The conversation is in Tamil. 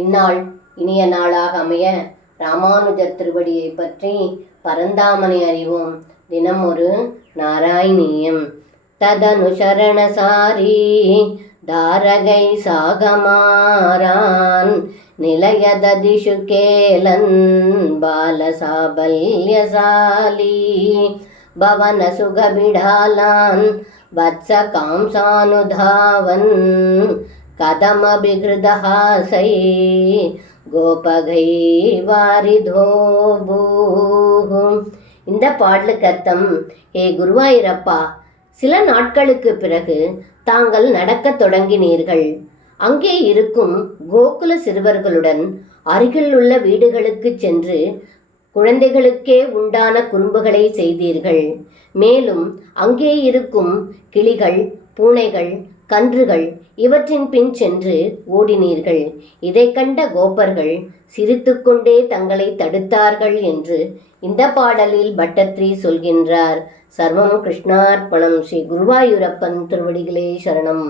இந்நாள் இனிய நாளாக அமைய ராமானுஜர் திருவடியை பற்றி பரந்தாமனை அறிவோம். தினம் ஒரு நாராயணீயம். ததனுசரணசாரி தாரகை சாகமாரான் நிலையததிஷு கேலன் பாலசாபல்யசாலி பவன சுகபிடாலான் வத்ச காம்சானுதாவன் கதமபிகிருதஹாசை கோபகை வாரிதோபூ. இந்த பாடலுக்கு அர்த்தம், ஏ குருவாயூரப்பா, சில நாட்களுக்கு பிறகு தாங்கள் நடக்கத் தொடங்கினீர்கள். அங்கே இருக்கும் கோகுல சிறுவர்களுடன் அருகில் உள்ள வீடுகளுக்கு சென்று குழந்தைகளுக்கே உண்டான குறும்புகளை செய்தீர்கள். மேலும் அங்கே இருக்கும் கிளிகள், பூனைகள், கன்றுகள் இவற்றின் பின் சென்று ஓடினீர்கள். இதை கண்ட கோபர்கள் சிரித்துக்கொண்டே தங்களை தடுத்தார்கள் என்று இந்த பாடலில் பட்டத்ரி சொல்கின்றார். சர்வம் கிருஷ்ணார்ப்பணம். ஸ்ரீ குருவாயூரப்பன் திருவடிகளே சரணம்.